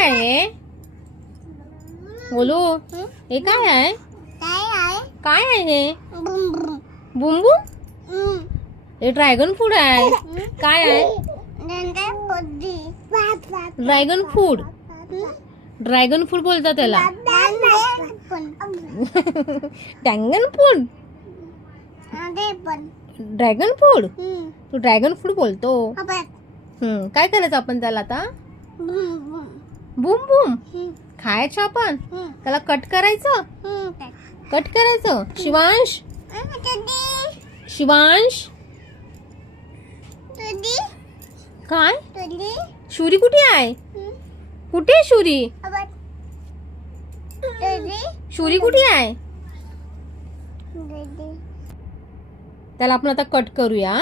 काय आहे गोलू? हे काय आहे? काय आहे हे? बुंबू? हे ड्रॅगन फ्रूट आहे. काय आहे? Dragon fruit. ड्रॅगन फ्रूट बोलतात त्याला. Dragon fruit. Dragon fruit. तू ड्रॅगन फ्रूट बोलतो. काय करायचं आपण त्याला आता? बुम बुम खायचं आपण. त्याला कट करायचं. कट करायचं. शिवांश, शिवांश काय? शुरी कुठे आहे? कुठे आहे शुरी? शुरी कुठे आहे? त्याला आपण आता कट करूया.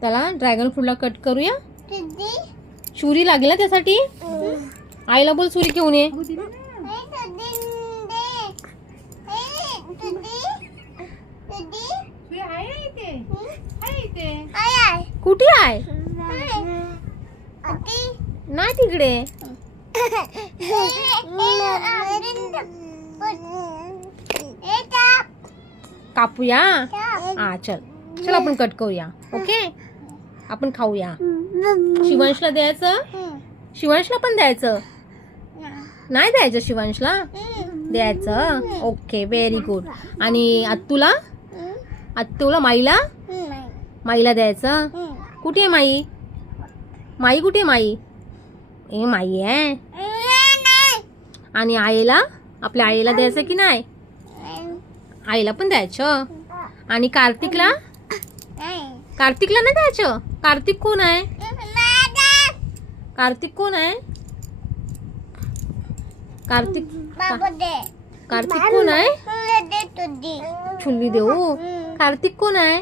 त्याला ड्रॅगन फ्रूटला कट करूया. शुरी लागेल ना त्यासाठी. आईला बोल सुरी घेऊन ये. कुठे आहे? नाही तिकडे. कापूया. हा चल चल आपण कट करूया. ओके आपण खाऊया. शिवांशला द्यायचं. शिवांशला पण द्यायचं. नाही द्यायचं शिवांशला. द्यायचं. Okay very good. आणि आत्तूला? आत्तूला माईला? माईला द्यायचं. कुठे आहे माई? माई कुठे आहे माई? ए माई आहे. आणि आईला? आपल्या आईला द्यायचं की नाही? आईला पण द्यायचं. आणि कार्तिकला? कार्तिकला नाही द्यायचं. कार्तिक कोण आहे? कार्तिक कोण आहे? कार्तिक कार्तिक कोण आहे? छुल्ली देऊ. कार्तिक कोण आहे?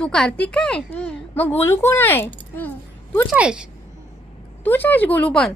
तू कार्तिक आहे. मग गोलू कोण आहे? तूच आहेस. तूच आहेस गोलू पण.